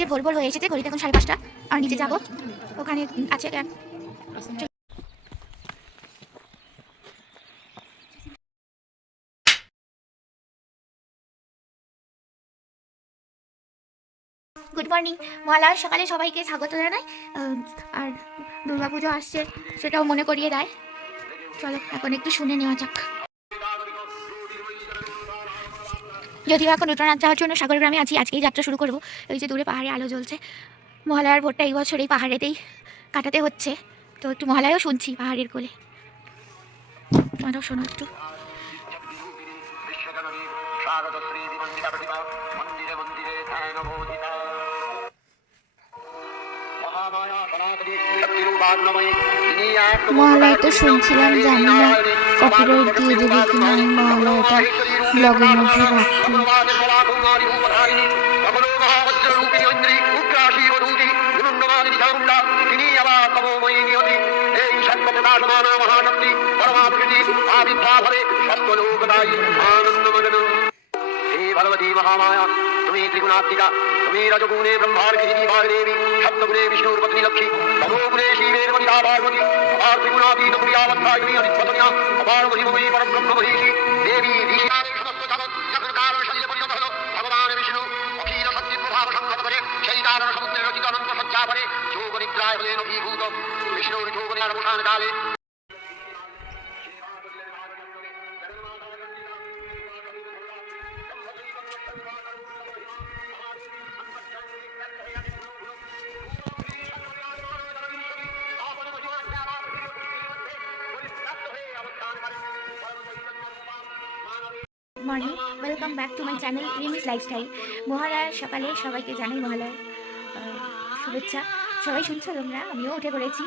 যে ভোর ভোর হয়ে এসেছে, ঘড়িতে এখন 5:30, আর নিচে যাবো। ওখানে আছে গুড মর্নিং। মহালয়ার সকালে সবাইকে স্বাগত জানাই। আর দুর্গাপুজো আসছে, সেটাও মনে করিয়ে দেয়। চলো এখন একটু শুনে নেওয়া যাক। যদিও এখন উত্তরনাথ যাওয়ার জন্য সাগর গ্রামে আছি, আজকেই যাত্রা শুরু করবো। এই যে দূরে পাহাড়ে আলো জ্বলছে। মহালয়ার ভোরটা এই বছর এই পাহাড়েতেই কাটাতে হচ্ছে, তো একটু মহালয়াও শুনছি পাহাড়ের কোলে। তোমরাও শোনো একটু। মহালয়া তো শুনছিলাম, জানি না কপিরাইট দিয়ে দেবে কিনা। আমি মহালয়াটা ব্লগের মধ্যে রাখি। भगवती महामाया तुम्हें त्रिगुणात्मिका तुम्हें रजगुणे ब्रह्मार्गिनी देवी सप्तगुणे विष्णुपत्नी लक्ष्मी तमोगुणे श्रीवेदवनिता पार्वती अपार त्रिगुणातीत प्रियावत्तायिनी अधिपतनिया अपार महिममयी परब्रह्म महेशी देवी ऋषि समस्त जगत जगत कारण शरीर परिणत हलो भगवान विष्णु अखिल सत्य प्रभाव संगत करे সেই কারণ সমুদ্রের রচিত অনন্ত সজ্জা পরে যোগ নিদ্রায় হলেন অভিভূত বিষ্ণুর যোগ নির্বসান কালে। Morning, welcome back to my channel রিমিস lifestyle. মহালয়ার সকালে সবাইকে জানাই মহালয়ার শুভেচ্ছা। সবাই শুনছো তোমরা, আমিও উঠে পড়েছি।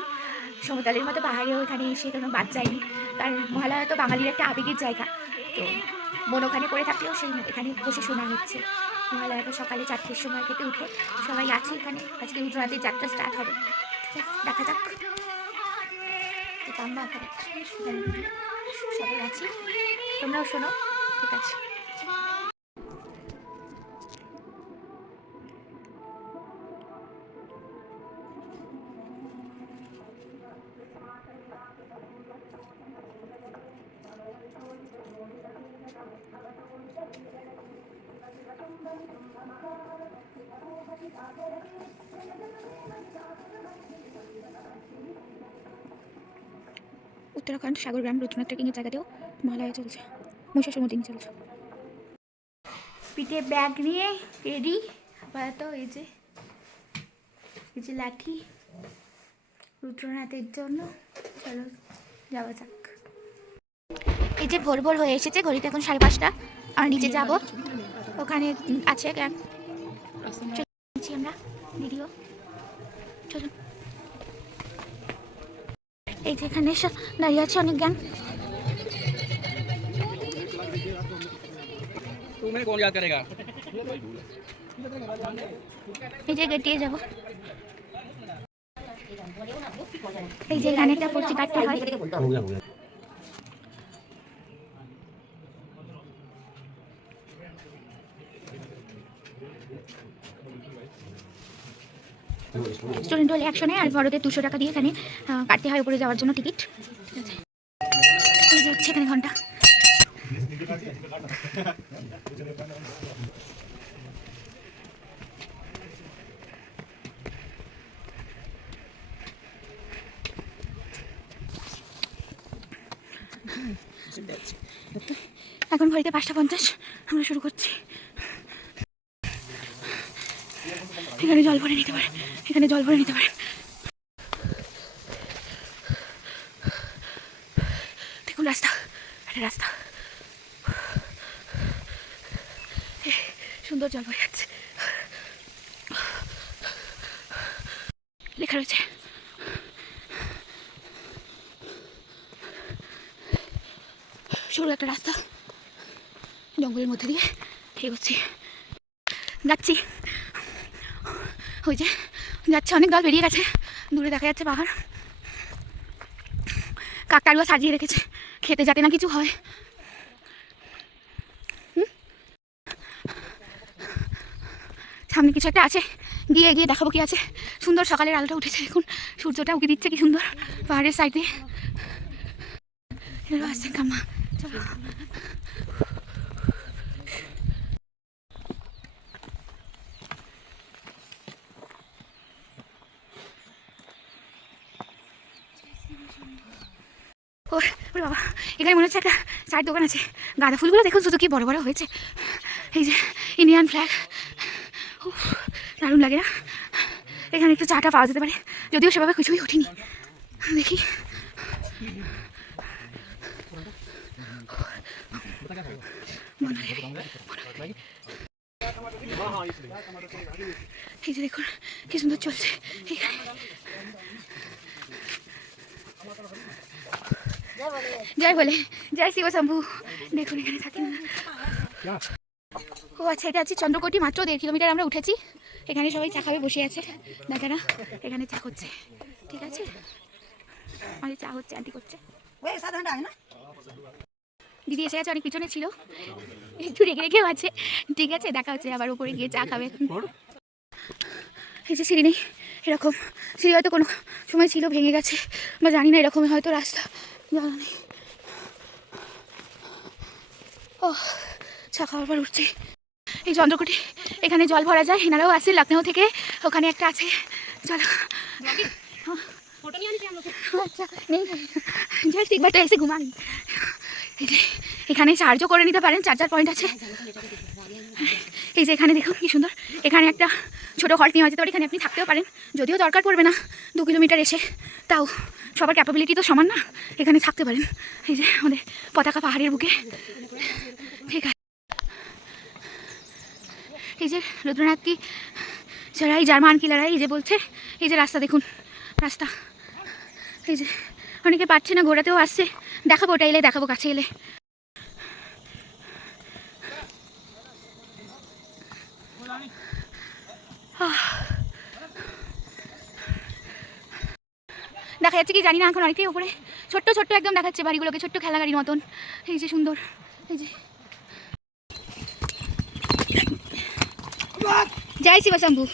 সমতলের মতো পাহাড়েও এখানে এসে কোনো বাদ যায়নি, কারণ মহালয়া তো বাঙালির একটা আবেগের জায়গা। তো মন ওখানে পড়ে থাকলেও সেই এখানে বসে শোনা হচ্ছে। মহালয়াটা সকালে 4টের সময় থেকে উঠে সবাই আছে এখানে। আজকে উত্তরনাথের যাত্রা স্টার্ট হবে, দেখা যাক। আমরা ওখানে সবাই আছি, তোমরাও শোনো, ঠিক আছে। উত্তরাখণ্ড সাগরগ্রাম রুদ্রনাথ ট্রেকিংয়ের জায়গাতেও মহালয়া চলছে, মহিষাসুর মর্দিনী চলছে। পিঠে ব্যাগ নিয়ে রেডি আপাতত। এই যে লাঠি রুদ্রনাথের জন্য। চলো যাওয়া যাক। এই যে ভোর ভোর হয়ে এসেছে, ঘড়িতে এখন 5:30, আর নিচে যাব। ওখানে আছে আমরা ভিডিও। চলুন। এই যে এখানে দাঁড়িয়ে আছে অনেক জ্ঞান। এই যে গেট দিয়ে যাবো। এই যে এখানে একটা পড়ছি কাটতে হয়। স্টুডেন্ট হলে 100 নেয়, আর বড়দের 200 টাকা দিয়ে এখানে কাটতে হয় উপরে যাওয়ার জন্য টিকিট। এই যে হচ্ছে এখানে ঘন্টা। এখন ঘড়িতে 5:50, আমরা শুরু করছি। এখানে জল ভরে নিতে পারে, এখানে জল ভরে নিতে পারে। দেখুন রাস্তা, একটা রাস্তা, সুন্দর জল ভরে যাচ্ছে। লেখা রয়েছে সরু একটা রাস্তা, জঙ্গলের মধ্যে দিয়ে এগোচ্ছি, যাচ্ছি। ওই যে যাচ্ছে, অনেক দল বেরিয়ে গেছে, দূরে দেখা যাচ্ছে পাহাড়। কাকতাড়ুয়া সাজিয়ে রেখেছে, খেতে যাতে না কিছু হয়। সামনে কিছু একটা আছে, গিয়ে গিয়ে দেখাবো কি আছে। সুন্দর সকালের আলোটা উঠেছে, দেখুন সূর্যটা উঁকি দিচ্ছে কি সুন্দর পাহাড়ের সাইড দিয়ে। আসছে কাম্মা, চলো। ওরে বাবা, এখানে মনে হচ্ছে একটা চায়ের দোকান আছে। গাঁদা ফুলগুলো দেখুন শুধু কি বড় বড় হয়েছে। এই যে ইন্ডিয়ান ফ্ল্যাগ, দারুণ লাগে না? এখানে একটু চাটা পাওয়া যেতে পারে, যদিও সেভাবে কিছুই ওঠেনি। দেখি এই যে দেখুন কি সুন্দর চলছে এখানে। জয় বলে, জয় শিব শম্ভু। দেখুন এখানে থাকেন। ও আচ্ছা, এটা আছে চন্দ্রকোটি, মাত্র 1.5 কিলোমিটার আমরা উঠেছি। এখানে সবাই চা খাবে বসে আছে, দেখা না এখানে চা হচ্ছে। ঠিক আছে, আমাদের চা হচ্ছে, আন্টি করছে। দিদি এসে গেছে, অনেক পিছনে ছিল, একটু রেগে রেগেও আছে। ঠিক আছে, দেখা হচ্ছে আবার উপরে গিয়ে চা খাবে। এই যে সিঁড়ি নেই, এরকম সিঁড়ি হয়তো কোনো সময় ছিল, ভেঙে গেছে বা জানি না, এরকমই হয়তো রাস্তা, জানা নেই। ও চা খাওয়ার পর উঠছে এই চন্দ্রকোটি, এখানে জল ভরা যায়। এনারাও আসে লখনৌ থেকে, ওখানে একটা আছে। চলো আচ্ছা, নেই জাস্ট একবারটা এসে ঘুমান। এই যে এখানে চার্জও করে নিতে পারেন, চার্জার পয়েন্ট আছে। এই যে এখানে দেখুন কি সুন্দর, এখানে একটা ছোটো হল্ট নেওয়া যেতে পারে, এখানে আপনি থাকতেও পারেন, যদিও দরকার পড়বে না 2 কিলোমিটার এসে, তাও সবার ক্যাপাবিলিটি তো সমান না, এখানে থাকতে পারেন। এই যে আমাদের পতাকা পাহাড়ের বুকে, ঠিক আছে। এই যে রুদ্রনাথ কি চড়াই, জার্মান কি লড়াই, এই যে বলছে। এই যে রাস্তা দেখুন, রাস্তা এই যে অনেকে পাচ্ছে না, ঘোরাতেও আসছে। দেখাবো, ওটা এলে দেখাবো, কাছে এলে। দেখা যাচ্ছে কি জানি না, এখন অনেকটাই উপরে, ছোট্ট ছোট্ট একদম দেখাচ্ছে বাড়িগুলোকে, ছোট্ট খেলা গাড়ির মতন। এই যে সুন্দর, এই যে জয় শিব শম্ভু।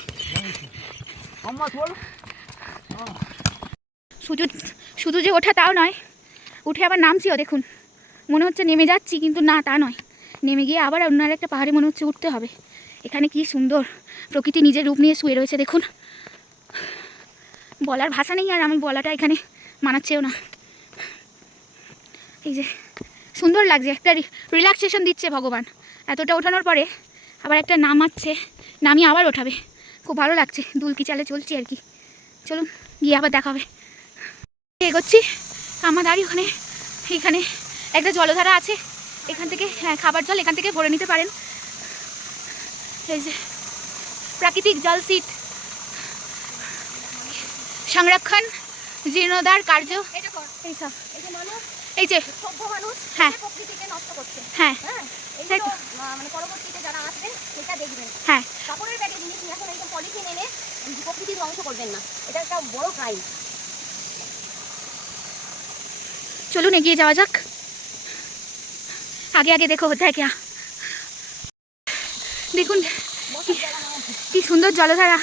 শুধু শুধু যে ওঠা তাও নয়, উঠে আবার নামছিও, দেখুন মনে হচ্ছে নেমে যাচ্ছি, কিন্তু না তা নয়, নেমে গিয়ে আবার অন্য একটা পাহাড়ে মনে হচ্ছে উঠতে হবে। এখানে কি সুন্দর প্রকৃতি নিজের রূপ নিয়ে শুয়ে রয়েছে, দেখুন বলার ভাষা নেই, আর আমি বলাটা এখানে মানাচ্ছেও না। এই যে সুন্দর লাগছে, একটা রিল্যাক্সেশন দিচ্ছে ভগবান। এতটা ওঠানোর পরে আবার একটা নামাচ্ছে, নামিয়ে আবার ওঠাবে, খুব ভালো লাগছে। দুলকি চালে চলছি আর কি। চলুন গিয়ে আবার দেখা হবে। এগোচ্ছি, আমার দাঁড়ি ওখানে, এখানে একটা জলধারা আছে, এখান থেকে খাবার জল এখান থেকে ভরে নিতে পারেন। এই যে প্রাকৃতিক জল শীত সংরক্ষণ জীর্ণোদ্ধার কার্য, এইসব এই যে সভ্য মানুষ হ্যাঁ প্রকৃতিকে নষ্ট করছে। হ্যাঁ এইগুলো মানে পরবর্তীতে যারা আসবেন এটা দেখবেন। হ্যাঁ, কাপড়ের ব্যাগে জিনিস নিয়ে এখন এইরকম পলিথিন এনে প্রকৃতি ধ্বংস করবেন না, এটা একটা বড় ক্রাইম। চলুন এগিয়ে যাওয়া যাক। আগে আগে দেখো হোতা হ্যায় ক্যা। দেখুন কি সুন্দর জলধারা,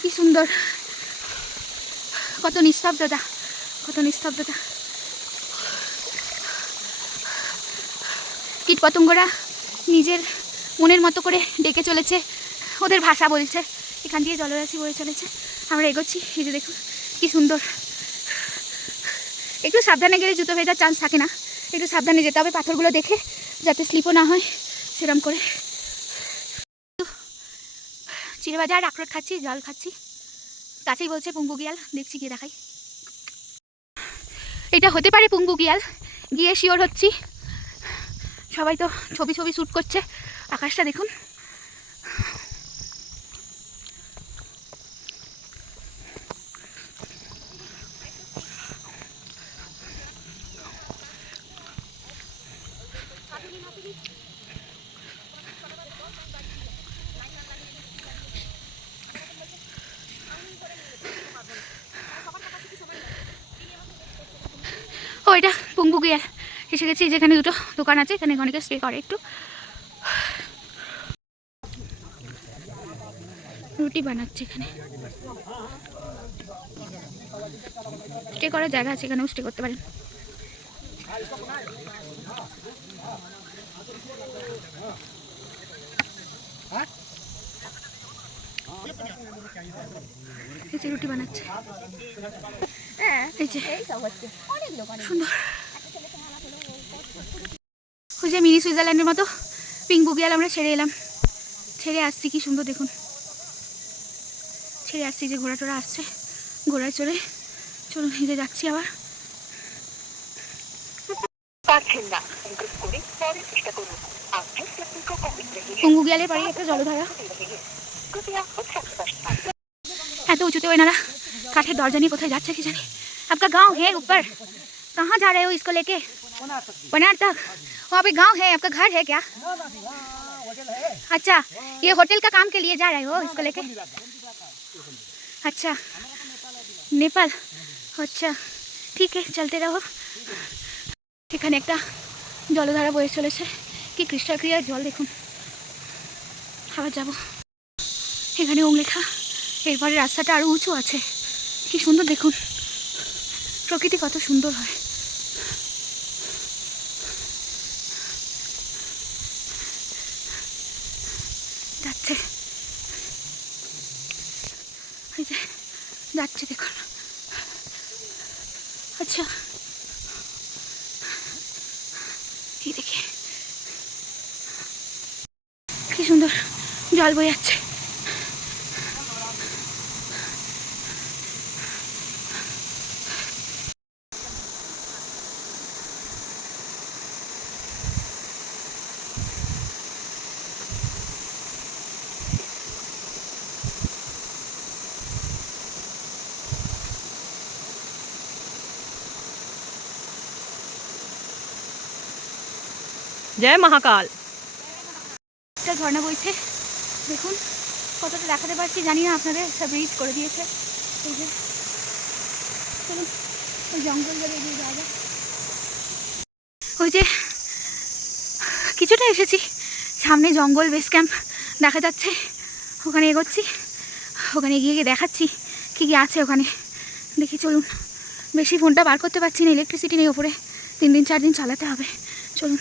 কি সুন্দর, কত নিস্তব্ধতা, কত নিস্তব্ধতা। কীট পতঙ্গরা নিজের মনের মতো করে ডেকে চলেছে, ওদের ভাষা বলছে। এখান দিয়ে জলরাশি বয়ে চলেছে, আমরা এগোচ্ছি। এই যে দেখুন কি সুন্দর। একটু সাবধানে গেলে জুতো ভেজার চান্স থাকে না, একটু সাবধানে যেতে হবে, পাথরগুলো দেখে যাতে স্লিপও না হয় সেরম করে। চিড়েবাজার আখরোট খাচ্ছি, জল খাচ্ছি, কাছেই বলছে পুঙ্গু গিয়াল, দেখছি গিয়ে দেখাই। এটা হতে পারে পুঙ্গু গিয়াল, গিয়ে শিওর হচ্ছি। সবাই তো ছবি ছবি শ্যুট করছে, আকাশটা দেখুন। ও এটা পুঙ্গু গিয়াল, এসে গেছি। যেখানে দুটো দোকান আছে, এখানে অনেকে স্টে করে একটু। রুটি বানাচ্ছে এখানে। স্টে করার জায়গা আছে, এখানেও স্টে করতে পারেন। এই যে রুটি বানাচ্ছে, এই যে সুন্দর। ওই যে মিনি সুইজারল্যান্ডের মতো পিঙ্ক বুগিয়াল আমরা ছেড়ে এলাম, ছেড়ে আসছি। কি সুন্দর দেখুন, ছেড়ে আসছি। যে ঘোড়া টোড়া আসছে, ঘোড়ায় চড়ে চলুন হেঁটে যাচ্ছি আবার। পিঙ্গুগিয়ালের পরে একটা জলধারা, এত উঁচুতে ওনারা কাঠের দরজা নিয়ে কোথায় যাচ্ছে কি জানি। आपका गांव है ऊपर, कहाँ जा रहे हो इसको लेके? बनार तक। वहाँ पे गांव है, आपका घर है क्या? अच्छा, ये होटल का काम के लिए जा रहे हो इसको लेके? अच्छा, नेपाल। अच्छा ठीक है, चलते रहो। এখানে একটা জলধারা বয়ে চলেছে, কি ক্রিস্টাল ক্লিয়ার জল দেখুন। আবার যাব, এখানে ওম লেখা। এরপরে রাস্তাটা আরও উঁচু আছে, কি সুন্দর দেখুন। প্রকৃতি কত সুন্দর হয়। যাচ্ছে, এই যে যাচ্ছে দেখুন। আচ্ছা এই দেখে কি সুন্দর জল বয়ে যাচ্ছে। जय महाकाल। একটা ঝর্ণা বইছে দেখুন, কতটা দেখাতে পারছি জানি না আপনাদের। সব ব্রিজ করে দিয়েছে। এই যে চলুন ওই জঙ্গল ধরে এগিয়ে যাওয়া যায়। ওই যে কিছুটা এসেছি, সামনে জঙ্গল বেস ক্যাম্প দেখা যাচ্ছে, ওখানে এগোচ্ছি। ওখানে এগিয়ে গিয়ে দেখাচ্ছি কী কী আছে ওখানে। দেখি চলুন, বেশি ফোনটা বার করতে পারছি না, ইলেকট্রিসিটি নেই ওপরে, 3 দিন 4 দিন চালাতে হবে। চলুন।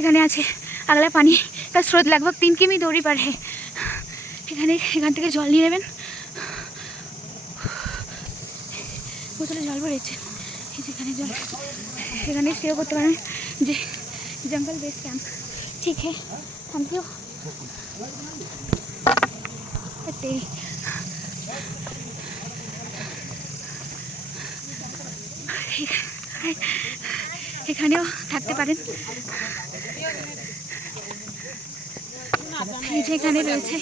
এখানে আছে আগলা পানি, তার স্রোত लगभग 3 কিমি দৌড়ি পার है। এখান থেকে জল নিয়ে নেবেন, বোতলে জল ভরেছে। এই যেখানে জল, এখানে স্টেও করতে পারেন। যে জঙ্গল বেস ক্যাম্প, ঠিক है, थैंक यू। এখানেও থাকতে পারেন। এই যে এখানে রয়েছে,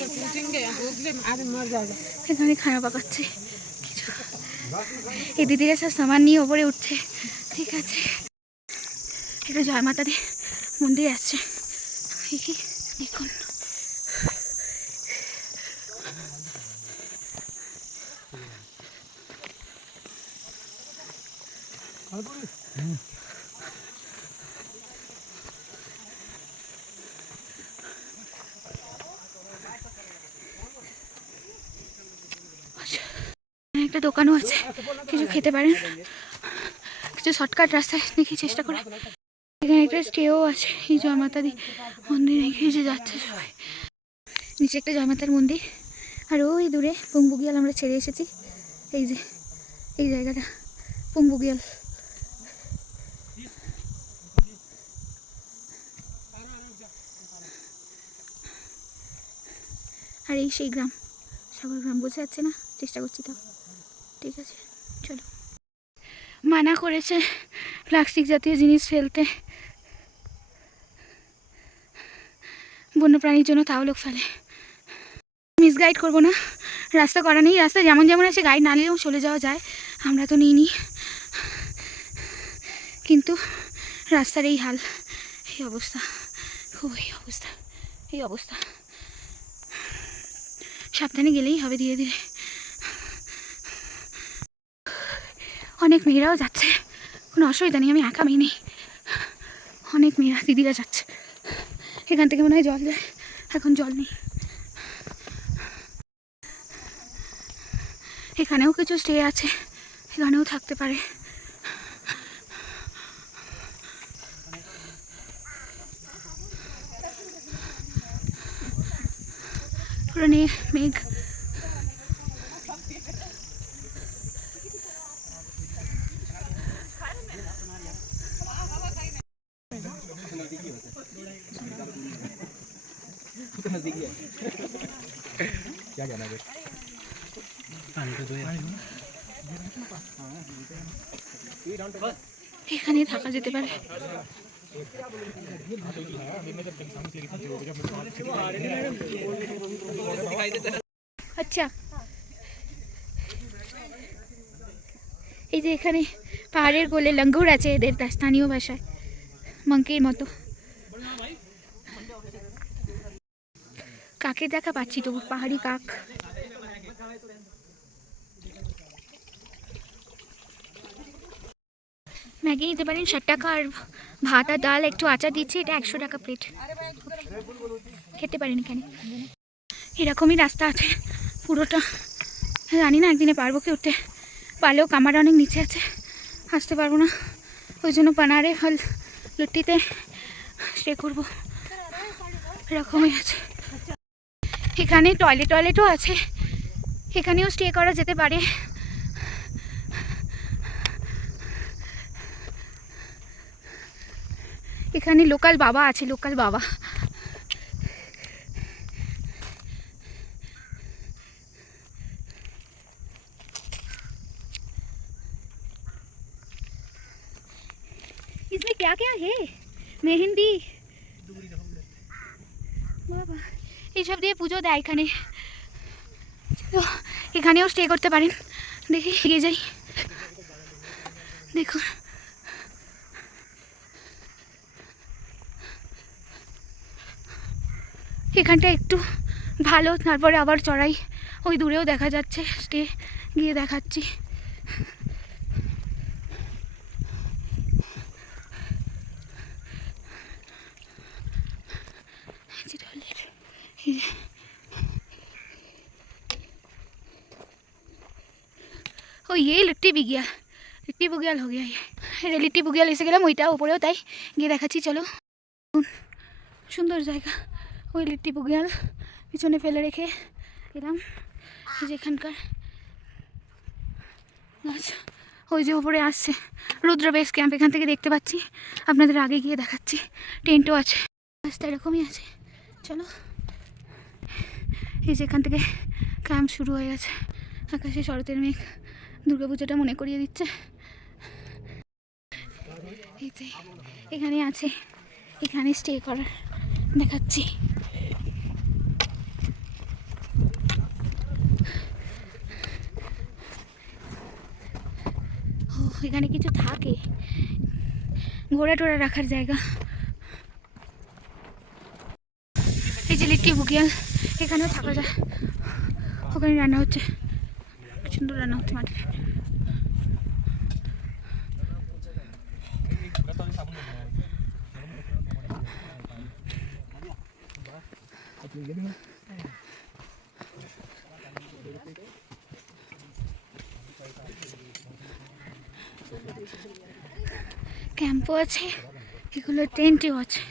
এখানে খানা পাকাচ্ছে কিছু। এই দিদিরা সব সামান নিয়ে ওপরে উঠছে, ঠিক আছে। এটা জয় মাতা দি মন্দির আসছে, দেখুন। একটা দোকানও আছে, কিছু খেতে পারেন। কিছু শর্টকাট রাস্তায় দেখি চেষ্টা করে। এখানে একটা স্টেও আছে, এই জয় মাতা দি মন্দির এগিয়ে যাচ্ছে সবাই। নিচে একটা জয় মাতার মন্দির, আর ওই দূরে পুংবুগিয়াল আমরা ছেড়ে এসেছি। এই যে এই জায়গাটা পুংবুগিয়াল। আর এই সেই গ্রাম, সাগর গ্রাম। বোঝা যাচ্ছে না, চেষ্টা করছি তো। ঠিক আছে চলো। মানা করেছে প্লাস্টিক জাতীয় জিনিস ফেলতে বন্যপ্রাণীর জন্য, তাও লোক ফেলে। মিসগাইড করবো না, রাস্তা করা নেই। রাস্তা যেমন যেমন আছে গাইড না নিলেও চলে যাওয়া যায়, আমরা তো নিইনি। কিন্তু রাস্তার এই হাল, এই অবস্থা, খুব এই অবস্থা। সাবধানে গেলেই হবে, ধীরে ধীরে। অনেক মেয়েরাও যাচ্ছে, কোনো অসুবিধা নেই, আমি একা মেয়ে নেই। অনেক মেয়েরা দিদিরা যাচ্ছে। এখান থেকে মনে হয় জল যায়, এখন জল নেই। এখানেও কিছু স্টে আছে, এখানেও থাকতে পারে। পুরো মেঘ। এখানে থাকা যেতে পারে। আচ্ছা, এই যে এখানে পাহাড়ের কোলে লঙ্গুর আছে, এদের স্থানীয় ভাষায় মাংকির মতো। কাকের দেখা পাচ্ছি, তবু পাহাড়ি কাক। ম্যাগি নিতে পারেন 60 টাকা, আর ভাত আর ডাল একটু আচার দিচ্ছে, এটা 100 টাকা প্লেট। খেতে পারেন এখানে। এরকমই রাস্তা আছে পুরোটা। জানি না একদিনে পারবো কি উঠতে, পারলেও কামারা অনেক নিচে আছে, আসতে পারবো না। ওই জন্য পানারে হল লুট্টিতে স্টে করবো। এরকমই আছে। এখানে টয়লেটও আছে, এখানেও স্টে করা যেতে পারে। এখানে লোকাল বাবা আছে, লোকাল বাবা। इसमें क्या क्या है? मेहंदी বাবা, এইসব দিয়ে পুজো দেয় এখানে। তো এখানেও স্টে করতে পারেন। দেখি এগিয়ে যাই। দেখুন, এখানটা একটু ভালো, তারপরে আবার চড়াই। ওই দূরেও দেখা যাচ্ছে, স্টে গিয়ে দেখাচ্ছি। ও ये लिट्टी बुगियाल हो गया। ये लिट्टी बुगियाल এসে গেলাম, ওইটা উপরেও তাই, গিয়ে দেখাচ্ছি চলো। সুন্দর জায়গা। ওই লিট্টি বুগিয়াল পিছনে ফেলে রেখে গেলাম। যেখানকার গাছ ওই যে উপরে আসছে রুদ্র বেস ক্যাম্প, এখান থেকে দেখতে পাচ্ছি। আপনাদের আগে গিয়ে দেখাচ্ছি। টেন্টও আছে, রাস্তা এরকমই আছে। চলো, এই যে এখান থেকে ক্যাম্প শুরু হয়ে গেছে। আকাশে শরতের মেঘ দুর্গাপুজোটা মনে করিয়ে দিচ্ছে। এই যে এখানে আছে, এখানে স্টে করার দেখাচ্ছি। ও এখানে কিছু থাকে, ঘোড়া টোড়া রাখার জায়গা। এই যে লিট্টি বুগিয়াল, এখানেও থাকা যায়। ওখানে রান্না হচ্ছে, সুন্দর রান্না হচ্ছে মাটির। ক্যাম্পও আছে, এগুলো টেন্টও আছে।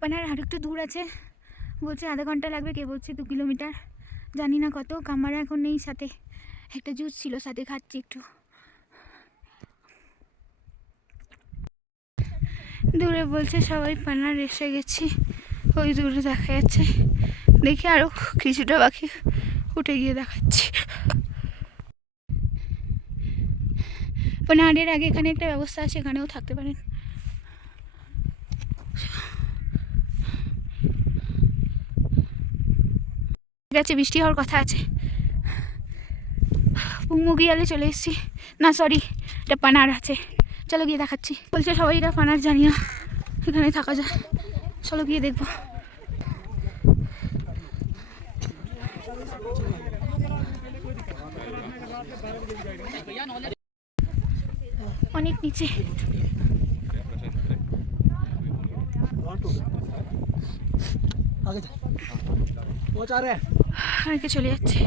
পানার আর একটু দূর আছে, বলছে আধা ঘন্টা লাগবে, কে বলছে 2 কিলোমিটার, জানি না কত। কামারা এখন নেই, সাথে একটা জুস ছিল, সাথে খাচ্ছি একটু। দূরে বলছে সবাই পানার এসে গেছি, ওই দূরে দেখা যাচ্ছে। দেখি আরও কিছুটা বাকি, উঠে গিয়ে দেখাচ্ছি। পানারের আগে এখানে একটা ব্যবস্থা আছে, এখানেও থাকতে পারেন। ঠিক আছে, বৃষ্টি হওয়ার কথা আছে। মুগিয়ালে চলে এসেছি, না সরি, এটা পানার আছে। চলো গিয়ে দেখাচ্ছি। বলছে সবাই এটা পানার, জানি না এখানে থাকা যায়। চলো গিয়ে দেখবো। অনেক নিচে। অনেকে চলে যাচ্ছে।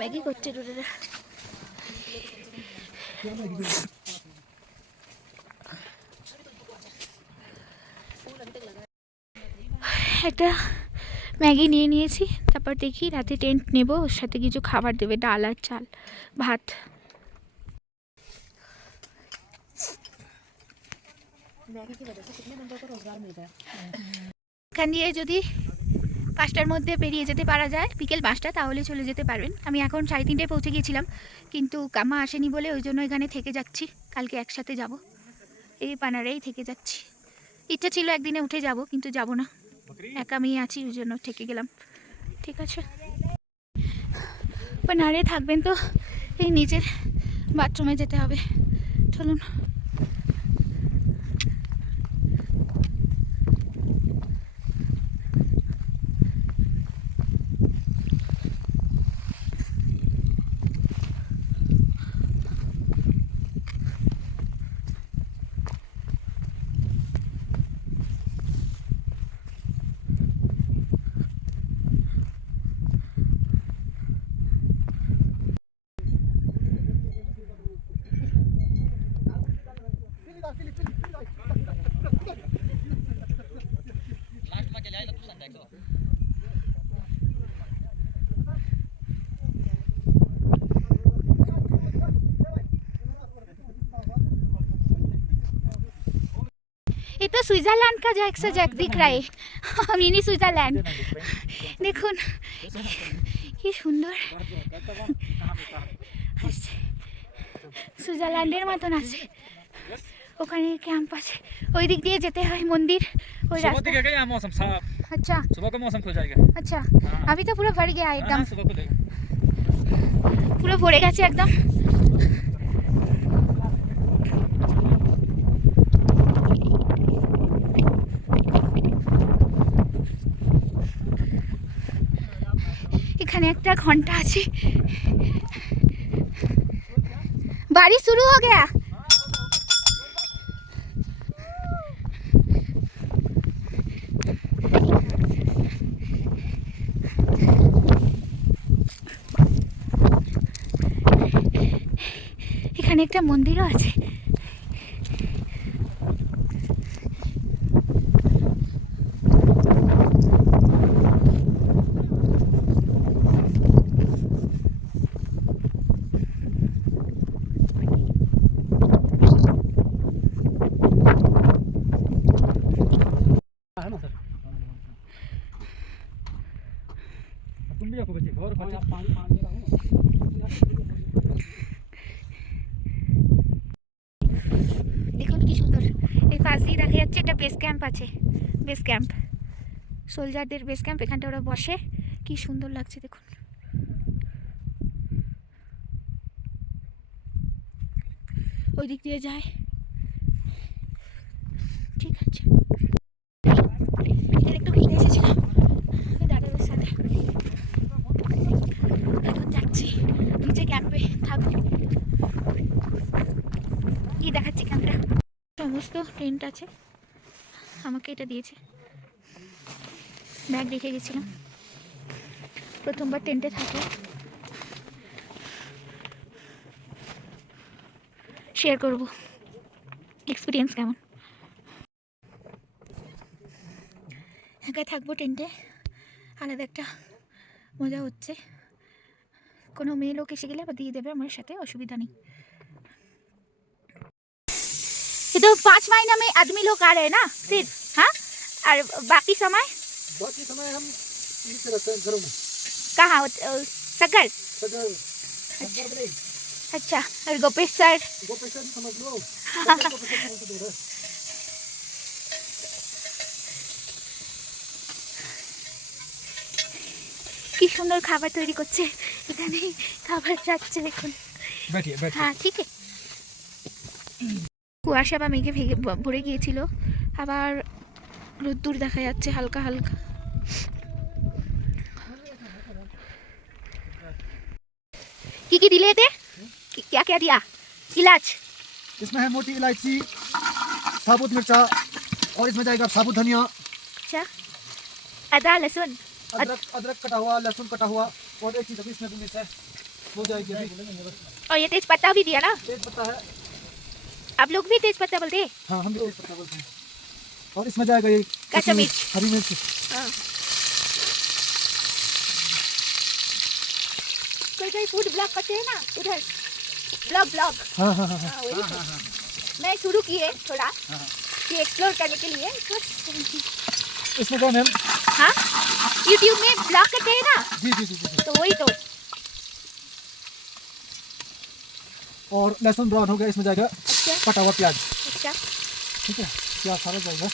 ম্যাগি করছে টোটোরা। একটা ম্যাগি নিয়ে নিয়েছি, তারপর দেখি রাতে টেন্ট নেব, ওর সাথে কিছু খাবার দেবে, ডাল আর চাল, ভাত। এখান দিয়ে যদি 5টার মধ্যে পেরিয়ে যেতে পারা যায়, বিকেল 5টা, তাহলে চলে যেতে পারবেন। আমি এখন 3:30টায় পৌঁছে গিয়েছিলাম, কিন্তু কাম্মা আসেনি বলে ওই জন্য এখানে থেকে যাচ্ছি। কালকে একসাথে যাব, এই পানারেই থেকে যাচ্ছি। ইচ্ছা ছিল একদিনে উঠে যাব, কিন্তু যাব না, একা মেয়ে আছি, ওই জন্য থেকে গেলাম। ঠিক আছে, পানারে থাকবেন তো এই নিচের বাথরুমে যেতে হবে। চলুন। ये तो स्विट्जरलैंड का जैसा जग दिख रहा है, मिनी स्विट्जरलैंड। देखुन কি সুন্দর, সুইজারল্যান্ডের মতন আছে। ওখানে ক্যাম্প আছে, ওই দিক দিয়ে যেতে হয় মন্দির, ওই सुबह रास्ता। दिखेगा यहाँ मौसम साफ, अच्छा सुबह का मौसम खुल जाएगा। अच्छा, अभी तो पूरा भर गया एकदम, हाँ, सुबह खुलेगा। পুরো ভরে গেছে একদম। এখানে একটা ঘন্টা আছে। बारिश शुरू हो गया। এখানে একটা মন্দিরও আছে। तुम भी आपको बच्चे और बच्चे দেখুন কি সুন্দর, এই পাশ দিয়ে দেখা যাচ্ছে একটা বেস ক্যাম্প আছে, বেস ক্যাম্প, সোলজারদের বেস ক্যাম্প। এখানটা ওরা বসে, কি সুন্দর লাগছে দেখুন। ওই দিক দিয়ে যায়, ঠিক আছে। এখানে একটু ঘুরতে এসেছিলাম দাদাদের সাথে, এখন যাচ্ছি নিচে ক্যাম্পে থাকবো। কি দেখাচ্ছি ক্যাম্পটা, সমস্ত টেন্ট আছে, আমাকে এটা দিয়েছে, ব্যাগ রেখে গেছিলাম, প্রথমবার টেন্টে থাকলে। শেয়ার করব এক্সপিরিয়েন্স কেমন। একা থাকবো টেন্টে, আলাদা একটা মজা হচ্ছে। কোনো মেয়ে লোক এসে गले দিয়ে দেবে আমার সাথে, অসুবিধা নেই। ये तो 5 महीना में आदमी लोग आ रहे हैं ना सिर्फ, हाँ? और बाकी समय हम नीचे रहते हैं घरों में। कहाँ? सगर। सदर अच्छा, और गोपेश्वर गोपेश्वर समझ लो। কি সুন্দর খাবার তৈরি করছে এখানে, খাবার যাচ্ছে দেখুন। बैठिए बैठिए। হ্যাঁ ঠিক আছে। কুয়াশা বা মেঘে ভরে গিয়েছিল, আবার রোদ্দুর দেখা যাচ্ছে হালকা হালকা। কি দিলে এতে? क्या क्या दिया? इलाच। इसमें है मोटी इलायची, साबुत मिर्चा, और इसमें जाएगा साबुत धनिया, अच्छा, अदरक लहसुन। अदरक कटा हुआ, लहसुन कटा हुआ, और एक चीज अभी इसमें भी मिस है, हो जाएगी अभी। और ये तेज पत्ता भी दिया ना? तेज पत्ता है। आप लोग भी तेज पत्ता बोलते हैं? हाँ, हम भी तेज पत्ता बोलते हैं। और इसमें जाएगा ये कच्चा मिर्च। हरी मिर्च। हाँ। कोई फूड ब्लॉग करते हैं ना उधर, ब्लॉग। हाँ हाँ हाँ हाँ। हाँ, वही तो। मैं शुरू की है थोड़ा ये एक्सप्लोर करने के लिए। इसमें क्या मैम? हाँ, यूट्यूब में ब्लॉग करते हैं ना, जी जी जी जी जी। तो वही तो। और लहसुन ब्राउन हो गया, इसमें जाएगा अच्छा कटा हुआ प्याज। अच्छा। ठीक है, प्याज सारा जाएगा।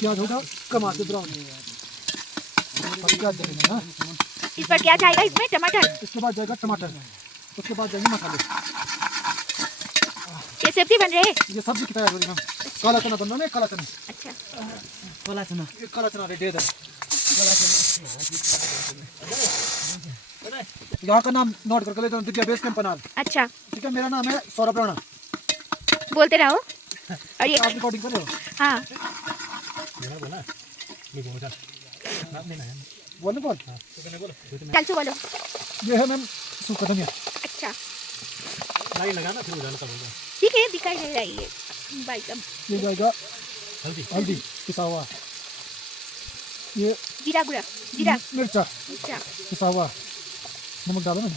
प्याज होगा कमा के ब्राउन। प्याज देंगे ना। इस पर क्या जाएगा? इसमें टमाटर। इसके बाद जाएगा टमाटर, उसके बाद जाएंगे मसाले। ये सब्जी बन रहे हैं। ये सब्जी की तैयारी हो रही है। काला चना बनना है, काला चना। अच्छा, काला चना, ये काला चना रेडी है। यहाँ का नाम नोट करके लेते हैं, दिव्या बेस कैंप पनाल। अच्छा, ठीक है, मेरा नाम है सौरभ राणा। बोलते रहो। और ये आप रिकॉर्डिंग कर रहे हो? हाँ, बोल बोल। चल से बोलो। ये है मैम सूखा धनिया। अच्छा, लाइन लगाना फिर उजाला करूंगा। ठीक है, दिखाई दे रही है बाइकम। ये जाएगा हल्दी हल्दी पिसा हुआ। ये जीरा गुड़ा, जीरा। मिर्चा अच्छा, पिसा हुआ। नमक डालो ना।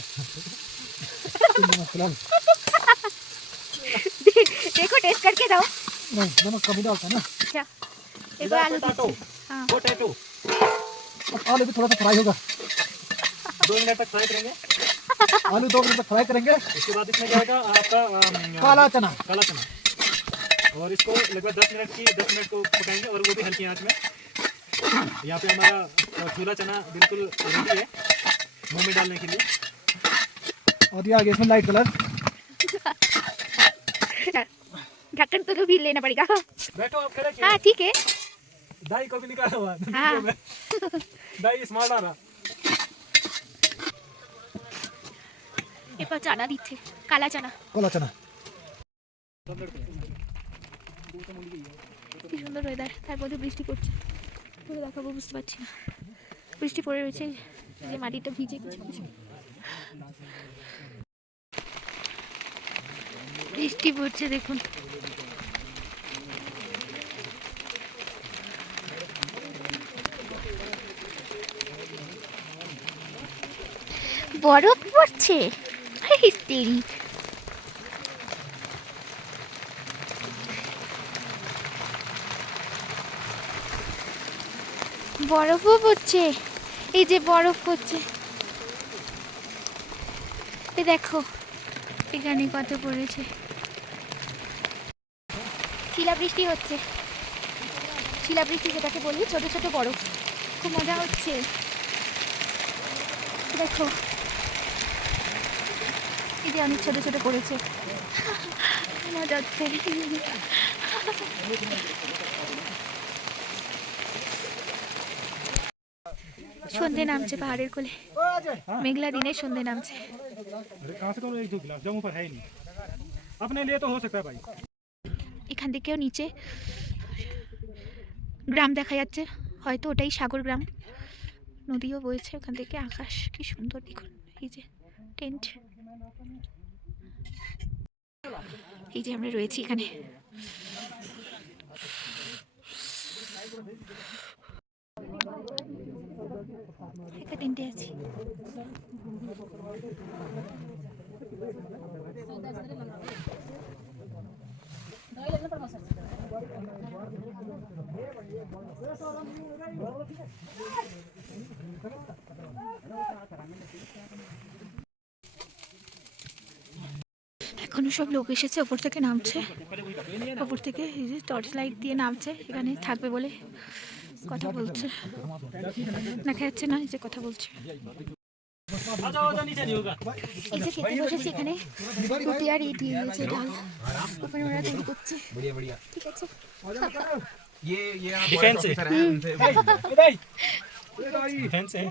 नमक डालो। देखो टेस्ट करके दो। नहीं, नमक कम ही डालता है ना। अच्छा, एक बार आलू पोटैटो। दीजिए। हाँ, पोटैटो अब आलू भी थोड़ा सा फ्राई होगा। 2 मिनट तक फ्राई करेंगे। आलू 2 मिनट तक फ्राई करेंगे। उसके बाद इसमें जाएगा आपका काला चना। काला चना, और इसको लगभग 10 मिनट को पकाएंगे, और वो भी हल्की आंच में। यहाँ पे हमारा छोला चना बिल्कुल रेडी है मुंह में डालने के लिए। और ये आ गया इसमें लाइट कलर। ढक्कन तो भी लेना पड़ेगा। बैठो आप खड़े हाँ, ठीक है। दाई को भी निकाला हुआ है। हाँ। दाई स्मार्ट आ रहा। এরপর চানা দিচ্ছে, কালা চানা। काला चना। কি সুন্দর ওয়েদার, তার মধ্যে বৃষ্টি পড়ছে। পুরো দেখাবো বুঝতে পারছি না, বৃষ্টি পড়ে রয়েছে, যে মাটিটা ভিজে কিছু কিছু। বৃষ্টি পড়ছে দেখুন। বরফ পড়ছে। তেরি, বরফও পড়ছে। এই যে বরফ পড়ছে, এই দেখো এখানে কত পড়েছে। শিলাবৃষ্টি হচ্ছে, শিলাবৃষ্টি যেটাকে বলি, ছোট ছোট বরফ। খুব মজা হচ্ছে, দেখো এই যে অনেক ছোট ছোট পড়েছে, মজা হচ্ছে। সন্ধে নামছে পাহাড়ের কোলে, মেঘলা দিনে সন্ধে নামছে। अरे कहाँ से करो, एक दो गिलास जब ऊपर है ही नहीं। अपने लिए तो हो सकता है भाई। এখান থেকেও নিচে গ্রাম দেখা যাচ্ছে, হয়তো ওটাই সাগর গ্রাম। নদীও বইছে ওখান থেকে, আকাশ কি সুন্দর দেখুন। এই যে টেন্ট, এই যে আমরা রয়েছি এখানে। একটা টেন্টে আছি। এখন এখানে সব লোক এসেছে, ওপর থেকে নামছে, ওপর থেকে এই যে টর্চ লাইট দিয়ে নামছে, এখানে থাকবে বলে কথা বলছে, দেখা যাচ্ছে না, এই যে কথা বলছে। এই যে খেতে বসেছি, এখানে রুটি আর ইট দিয়ে দিয়েছে, ডাল ওখানে ওরা তৈরি করছে। ঠিক আছে, डिफेंस है डिफेंस है